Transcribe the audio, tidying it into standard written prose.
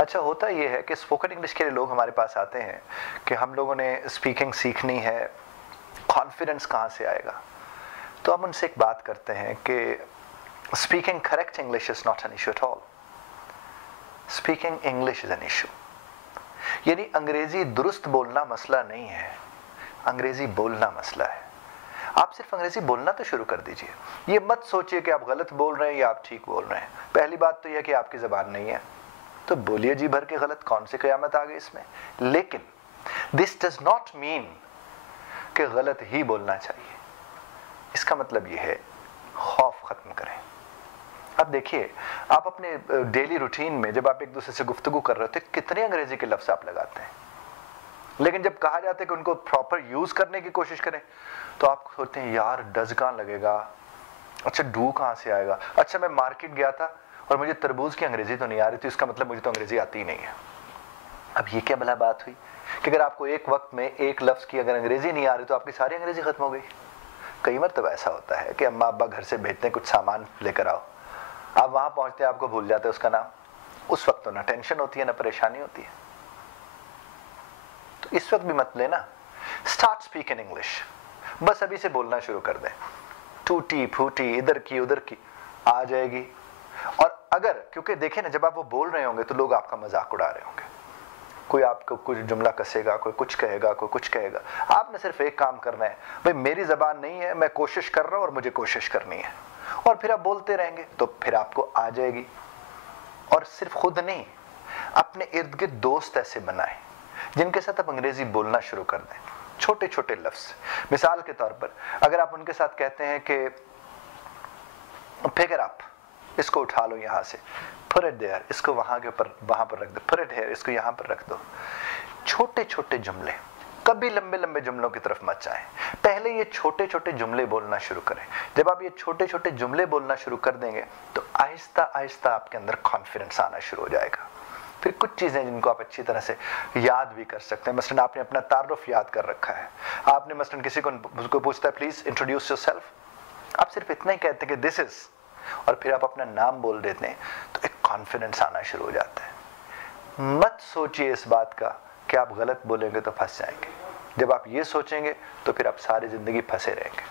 अच्छा, होता ये है कि स्पोकन इंग्लिश के लिए लोग हमारे पास आते हैं कि हम लोगों ने स्पीकिंग सीखनी है, कॉन्फिडेंस कहाँ से आएगा? तो हम उनसे एक बात करते हैं कि speaking correct English is not an issue at all, speaking English is an issue. यानी अंग्रेजी दुरुस्त बोलना मसला नहीं है, अंग्रेजी बोलना मसला है। आप सिर्फ अंग्रेजी बोलना तो शुरू कर दीजिए। ये मत सोचिए कि आप गलत बोल रहे हैं या आप ठीक बोल रहे हैं। पहली बात तो यह कि आपकी ज़बान नहीं है, तो बोलिए जी भर के गलत, कौन सी क़यामत आ गई इसमें। लेकिन दिस डज नॉट मीन कि गलत ही बोलना चाहिए। इसका मतलब यह है खौफ ख़त्म करें। अब देखिए, आप अपने डेली रूटीन में जब आप एक दूसरे से गुफ्तगू कर रहे होते हैं, कितने अंग्रेजी के लफ्ज़ आप लगाते हैं, लेकिन जब कहा जाता है कि उनको प्रॉपर यूज़ करने की कोशिश करें तो आप सोचते हैं यार डज कहाँ लगेगा, अच्छा डू कहाँ से आएगा, अच्छा मैं मार्केट गया था और मुझे तरबूज की अंग्रेजी तो नहीं आ रही थी, इसका मतलब मुझे तो अंग्रेजी आती ही नहीं है। अब ये क्या भला बात हुई कि अगर आपको एक वक्त में एक लफ्ज़ की अगर अंग्रेजी नहीं आ रही तो आपकी सारी अंग्रेजी खत्म हो गई। कई मरतबा ऐसा होता है कि अम्मा अब्बा घर से भेजते हैं कुछ सामान लेकर आओ, आप वहाँ पहुँचते हैं आपको भूल जाते हैं उसका नाम। उस वक्त तो ना टेंशन होती है ना परेशानी होती है। तो इस वक्त भी मत लेना, स्टार्ट स्पीक इन इंग्लिश। बस अभी से बोलना शुरू कर दें, टूटी फूटी इधर की उधर की आ जाएगी। और अगर, क्योंकि देखें ना, जब आप वो बोल रहे होंगे तो लोग आपका मजाक उड़ा रहे होंगे, कोई आपको कुछ जुमला कसेगा, कोई कुछ कहेगा, कोई कुछ कहेगा। आपने सिर्फ एक काम करना है, भाई मेरी ज़बान नहीं है, मैं कोशिश कर रहा हूँ और मुझे कोशिश करनी है, और फिर आप बोलते रहेंगे तो फिर आपको आ जाएगी। और सिर्फ खुद नहीं, अपने इर्द गिर्द दोस्त ऐसे बनाएं जिनके साथ आप अंग्रेजी बोलना शुरू कर दें। छोटे छोटे लफ्ज़, मिसाल के तौर पर अगर आप उनके साथ कहते हैं कि फिगर अप, इसको उठा लो यहाँ से, पुट इट देयर, इसको वहाँ के ऊपर वहाँ पर रख दो, पुट इट हियर, इसको यहाँ पर रख दो। छोटे छोटे जुमले, कभी लंबे लंबे जुमलों की तरफ मत जाएं। पहले ये छोटे छोटे जुमले बोलना शुरू करें। जब आप ये छोटे छोटे जुमले बोलना शुरू कर देंगे तो आहिस्ता आहिस्ता आपके अंदर कॉन्फिडेंस आना शुरू हो जाएगा। फिर कुछ चीज़ें जिनको आप अच्छी तरह से याद भी कर सकते हैं, मसलन आपने अपना तारुफ याद कर रखा है, आपने मसलन किसी को पूछता है प्लीज़ इंट्रोड्यूस योरसेल्फ, आप सिर्फ इतना ही कहते हैं कि दिस इज़, और फिर आप अपना नाम बोल देते हैं तो एक कॉन्फिडेंस आना शुरू हो जाता है। मत सोचिए इस बात का कि आप गलत बोलेंगे तो फंस जाएंगे। जब आप ये सोचेंगे तो फिर आप सारी ज़िंदगी फंसे रहेंगे।